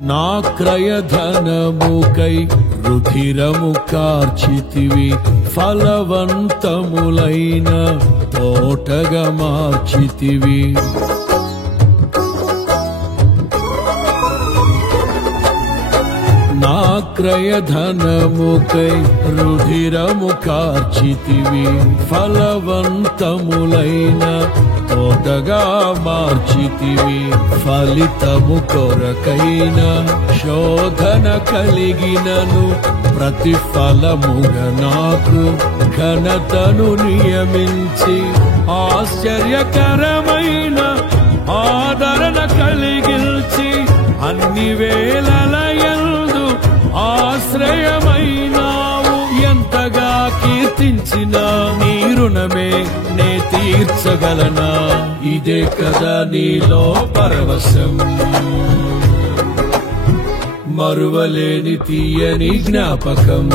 నా క్రయధనముకై రుధిరము కార్చితివి, ఫలవంతములైన తోటగా మార్చితివి. నా క్రయధనముకై రుధిరము కార్చితివి, ఫలవంతములైన తోటగా మార్చితివి. ఫలితము కొరకైన శోధన కలిగినను ప్రతిఫలముగా నాకు ఘనతను నియమించి, ఆశ్చర్యకరమైన ఆదరణ కలిగించి, అన్ని వేళలయందు ఆశ్రయమైనావు. ఎంతగా కీర్తించిన నీ రుణమే నే తీర్చగలనా? ఇదే కదా నీలో పరవశం, మరువలేని తీయని జ్ఞాపకం.